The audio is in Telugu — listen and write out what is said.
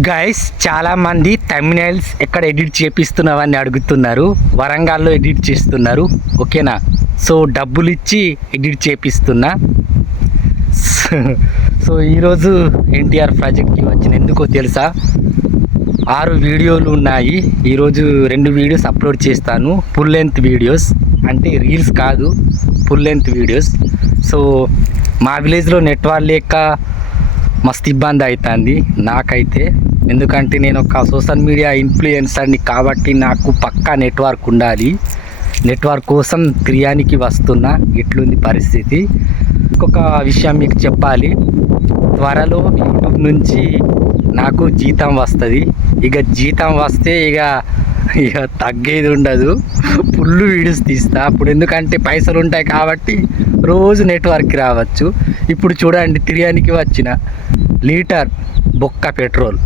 గైస్ చాలా మంది థంబ్నెయిల్స్ ఎక్కడ ఎడిట్ చేపిస్తున్నావని అడుగుతున్నారు. వరంగల్లో ఎడిట్ చేస్తున్నారు. ఓకేనా? సో డబ్బులు ఇచ్చి ఎడిట్ చేపిస్తున్నా. సో ఈరోజు ఎన్టీఆర్ ప్రాజెక్ట్కి వచ్చిన ఎందుకో తెలుసా? 6 వీడియోలు ఉన్నాయి. ఈరోజు 2 వీడియోస్ అప్లోడ్ చేస్తాను. ఫుల్ లెంత్ వీడియోస్, అంటే రీల్స్ కాదు, ఫుల్ లెంత్ వీడియోస్. సో మా విలేజ్లో నెట్వర్క్ లేక మస్తు ఇబ్బంది అవుతుంది నాకైతే. ఎందుకంటే నేను ఒక సోషల్ మీడియా ఇన్ఫ్లుయెన్సర్ని కాబట్టి నాకు పక్కా నెట్వర్క్ ఉండాలి. నెట్వర్క్ కోసం తిరియానికి వస్తున్నా. ఇట్లుంది పరిస్థితి. ఇంకొక విషయం మీకు చెప్పాలి, త్వరలో యూట్యూబ్ నుంచి నాకు జీతం వస్తుంది. ఇక జీతం వస్తే ఇక తగ్గేది ఉండదు. ఫుల్ వీడియోస్ తీస్తా అప్పుడు. ఎందుకంటే పైసలు ఉంటాయి కాబట్టి రోజు నెట్వర్క్కి రావచ్చు. ఇప్పుడు చూడండి, తిరియానికి వచ్చిన లీటర్ బొక్క పెట్రోల్